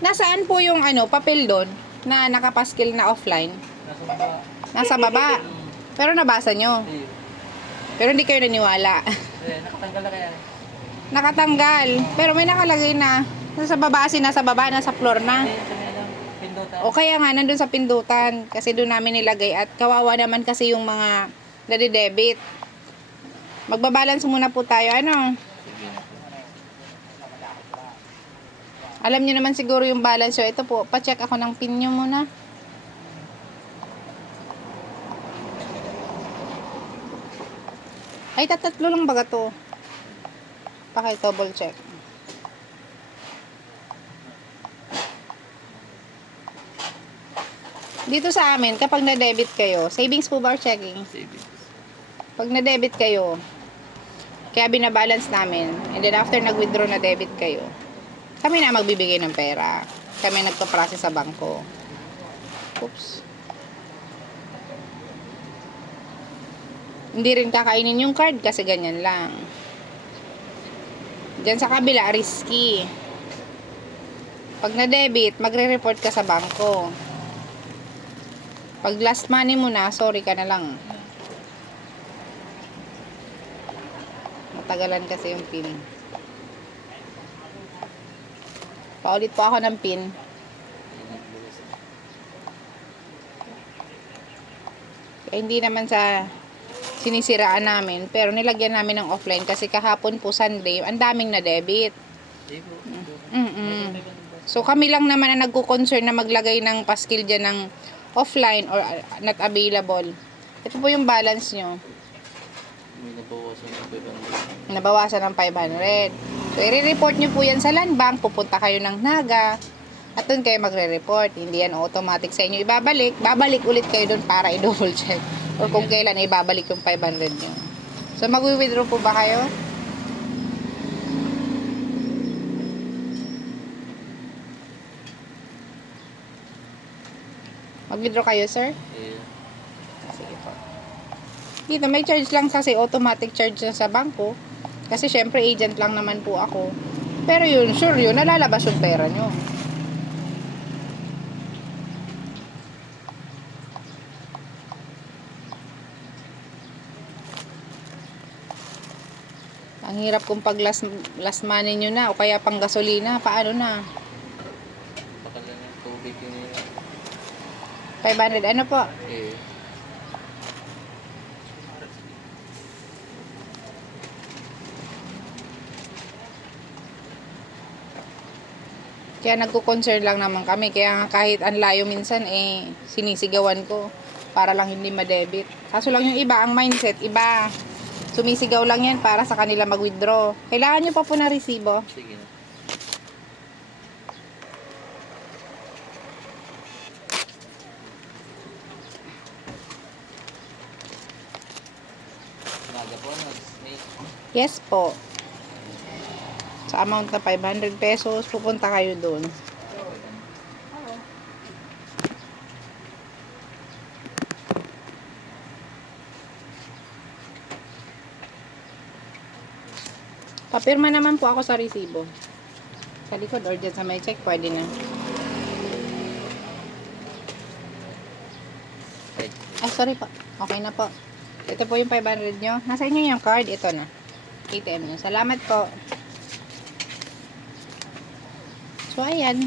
Nasaan po yung papel doon na nakapaskil na offline? Nasa baba. Nasa baba. Pero nabasa nyo. Eh, Pero hindi kayo naniwala. nakatanggal na kaya. Nakatanggal. Pero may nakalagay na. Nasa baba, nasa baba, nasa floor na. Sabi na lang, pindutan. O kaya nga, nandun sa pindutan. Kasi doon namin nilagay. At kawawa naman kasi yung mga nade-debit. Magbabalance muna po tayo. Ano? Sige na po. Alam nyo naman siguro yung balance. So, ito po. Pa-check ako ng pin nyo muna. Ay, tatatlo lang baga to. Paki-double check. Dito sa amin, kapag na-debit kayo, savings po ba or checking? Savings. Pag na-debit kayo, kaya binabalance namin, and then after nag-withdraw na debit kayo, kami na magbibigay ng pera. Kami nagpa-process sa bangko. Oops. Hindi rin kakainin yung card kasi ganyan lang. Diyan sa kabila, risky. Pag na-debit, magre-report ka sa bangko. Pag last money mo na, sorry ka na lang. Matagalan kasi yung pin. Paulit po ako ng pin. Hindi naman sa sinisiraan namin, pero nilagyan namin ng offline kasi kahapon po Sunday, ang daming na debit. So kami lang naman ang nagko-concern na maglagay ng paskil dyan ng offline or not available. Ito po yung balance nyo. May nabawasan ng 500. Nabawasan ng 500. So i-report nyo po yan sa land bank, pupunta kayo ng Naga, at doon kayo magre-report. Hindi yan automatic sa inyo ibabalik. Babalik ulit kayo doon para i-double check. Or kung kailan ibabalik yung 500 nyo. So mag-withdraw po ba kayo? Mag-withdraw kayo, sir? Eh, Sige po. Dito may charge lang kasi automatic charge na sa bangko. Kasi syempre agent lang naman po ako. Pero yun, sure yun, nalalabas yung pera nyo. Ang hirap kung pag last money nyo na o kaya pang gasolina, paano na? bakal lang yung tubig yung 500, ano po? eh. Kaya nagko-concern lang naman kami. Kaya kahit ang layo minsan, sinisigawan ko para lang hindi ma-debit. Kaso lang yung iba, ang mindset, iba. Sumisigaw lang yan para sa kanila mag-withdraw. Kailangan nyo pa po na resibo. Sige na. Naga po, snake. Yes po. Sa amount na 500 pesos, pupunta kayo doon. Papirma naman po ako sa resibo. Sa likod or dyan sa may check, pwede na. Ah, sorry po. Okay na po. Ito po yung 500 nyo. Nasa inyo yung card. Ito na. ATM nyo. Salamat po. So, ayan.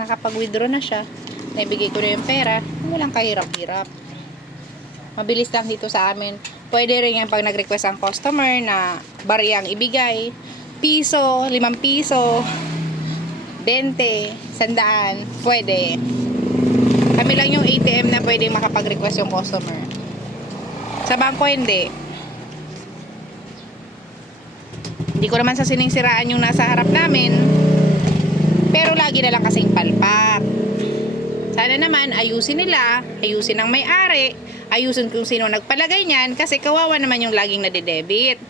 Nakapag-withdraw na siya. Naibigay ko na yung pera. Walang kahirap-hirap. Mabilis lang dito sa amin. Pwede rin yan pag nag-request ang customer na bariyang ibigay. Piso, 5 piso, 20, 100. Pwede. Kami lang yung ATM na pwede makapag-request yung customer. Sa bangko, hindi. Hindi ko naman sa siningsiraan yung nasa harap namin. Pero lagi na lang kasing palpak. Sana naman, ayusin nila, ayusin ang may-ari, ayusin kung sino nagpalagay niyan, kasi kawawa naman yung laging nadidebit.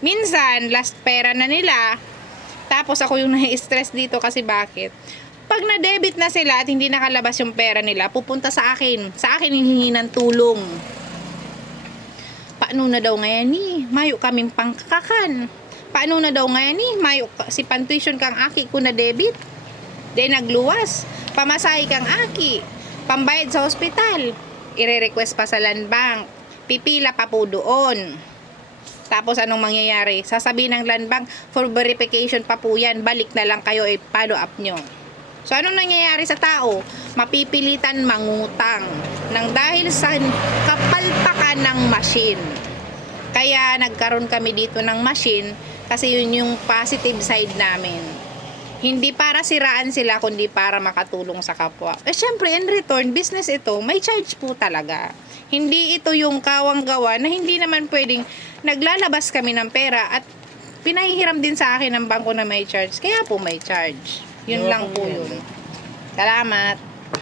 Minsan, last pera na nila, tapos ako yung nai-stress dito kasi bakit? Pag na-debit na sila at hindi nakalabas yung pera nila, pupunta sa akin. Sa akin hihingi ng tulong. Paano na daw ngayon ni? Mayo kaming pangkakakan. Paano na daw ngayon ni? Mayo si pantuition kang aki ko na debit. Then nagluwas. Pamasahe kang aki. Pambayad sa ospital. Ire-request pa sa land bank. Pipila pa po doon. Tapos anong mangyayari? Sasabihin ng land bank, for verification pa po yan. Balik na lang kayo, follow up nyo. So anong nangyayari sa tao? Mapipilitan mangutang nang dahil sa kapalpakan ng machine. Kaya nagkaroon kami dito ng machine kasi yun yung positive side namin. Hindi para siraan sila kundi para makatulong sa kapwa. Syempre in return, business ito, may charge po talaga. Hindi ito yung kawang-gawa na hindi naman pwedeng naglalabas kami ng pera at pinahihiram din sa akin ng bangko na may charge. Kaya po may charge. Yun lang po yun. Salamat.